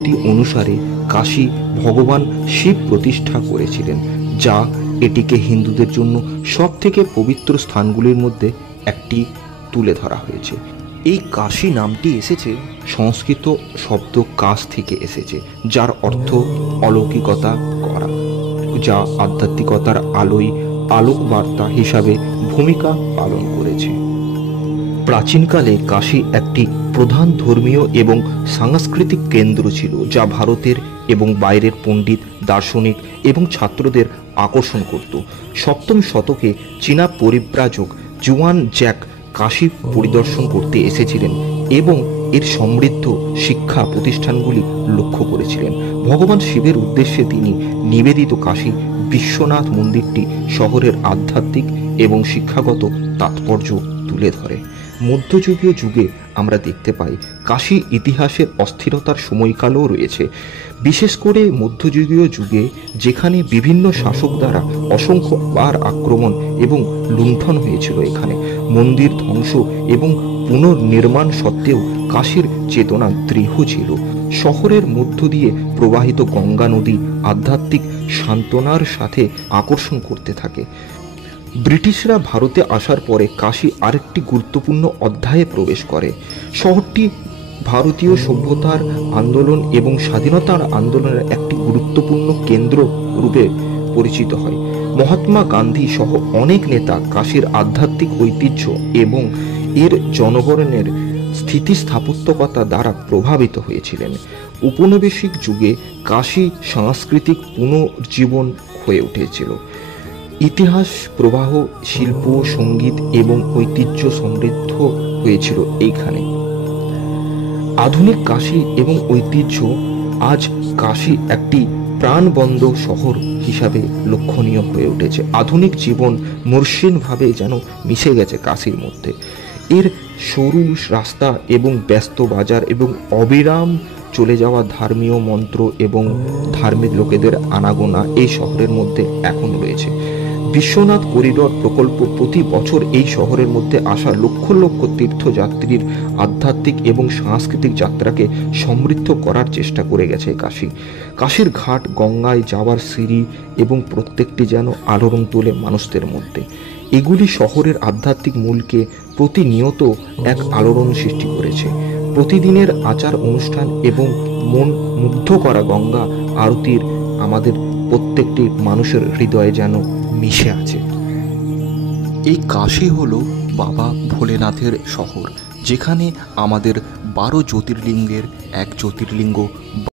অনুসারে কাশী ভগবান শিব প্রতিষ্ঠা করেছিলেন, যা এটিকে হিন্দুদের জন্য সবথেকে পবিত্র স্থানগুলির মধ্যে একটি তুলে ধরা হয়েছে। এই কাশী নামটি এসেছে সংস্কৃত শব্দ কাশ থেকে এসেছে, যার অর্থ অলৌকিকতা করা, যা আধ্যাত্মিকতার আলোকবার্তা হিসাবে ভূমিকা পালন করেছে। প্রাচীনকালে কাশী একটি প্রধান ধর্মীয় এবং সাংস্কৃতিক কেন্দ্র ছিল, যা ভারতের এবং বাইরের পণ্ডিত, দার্শনিক এবং ছাত্রদের আকর্ষণ করত। সপ্তম শতকে চীনা পরিব্রাজক জুয়ান জ্যাক কাশী পরিদর্শন করতে এসেছিলেন এবং এর সমৃদ্ধ শিক্ষা প্রতিষ্ঠানগুলি লক্ষ্য করেছিলেন। ভগবান শিবের উদ্দেশ্যে তিনি নিবেদিত কাশী বিশ্বনাথ মন্দিরটি শহরের আধ্যাত্মিক এবং শিক্ষাগত তাৎপর্য তুলে ধরে। মধ্যযুগীয় যুগে আমরা দেখতে পাই কাশী ইতিহাসের অস্থিরতার সময়কালও রয়েছে, বিশেষ করে মধ্যযুগীয় যুগে, যেখানে বিভিন্ন শাসক দ্বারা অসংখ্যবার আক্রমণ এবং লুণ্ঠন হয়েছিল। এখানে মন্দির ধ্বংস এবং পুনর্নির্মাণ সত্ত্বেও কাশীর চেতনা দৃঢ় ছিল। শহরের মধ্য দিয়ে প্রবাহিত গঙ্গা নদী আধ্যাত্মিক সান্ত্বনার সাথে আকর্ষণ করতে থাকে। ব্রিটিশরা ভারতে আসার পরে কাশী আরেকটি গুরুত্বপূর্ণ অধ্যায়ে প্রবেশ করে। শহরটি ভারতীয় সভ্যতার আন্দোলন এবং স্বাধীনতার আন্দোলনের একটি গুরুত্বপূর্ণ কেন্দ্র রূপে পরিচিত হয়। মহাত্মা গান্ধী সহ অনেক নেতা কাশীর আধ্যাত্মিক ঐতিহ্য এবং এর জনগণের স্থিতিস্থাপত্যকতা দ্বারা প্রভাবিত হয়েছিলেন। ঔপনিবেশিক যুগে কাশী সাংস্কৃতিক পুনর্জীবন হয়ে উঠেছিল। ইতিহাস প্রবাহ, শিল্প, সঙ্গীত এবং ঐতিহ্য সমৃদ্ধ হয়েছিল এইখানে। আধুনিক কাশী এবং ঐতিহ্য আজ কাশী একটি প্রাণবন্ত শহর হিসাবে লক্ষণীয় হয়ে উঠেছে। আধুনিক জীবন মসৃণভাবে যেন মিশে গেছে কাশীর মধ্যে। এর সরু রাস্তা এবং ব্যস্ত বাজার এবং অবিরাম চলে যাওয়া ধর্মীয় মন্ত্র এবং ধার্মিক লোকেদের আনাগোনা এই শহরের মধ্যে এখন রয়েছে। বিশ্বনাথ করিডোর প্রকল্প প্রতি বছর এই শহরের মধ্যে আসা লক্ষ লক্ষ তীর্থযাত্রীর আধ্যাত্মিক এবং সাংস্কৃতিক যাত্রাকে সমৃদ্ধ করার চেষ্টা করে গেছে কাশী। কাশীর ঘাট, গঙ্গায় যাওয়ার সিঁড়ি এবং প্রত্যেকটি যেন আলোড়ন তোলে মানুষদের মধ্যে। এগুলি শহরের আধ্যাত্মিক মূলকে প্রতিনিয়ত এক আলোড়ন সৃষ্টি করেছে। প্রতিদিনের আচার অনুষ্ঠান এবং মন মুগ্ধ করা গঙ্গা আরতির আমাদের প্রত্যেকটি মানুষের হৃদয়ে যেন মিশে আছে। এই কাশী হলো বাবা ভোলেনাথের শহর, যেখানে আমাদের 12 জ্যোতির্লিঙ্গের এক জ্যোতির্লিঙ্গ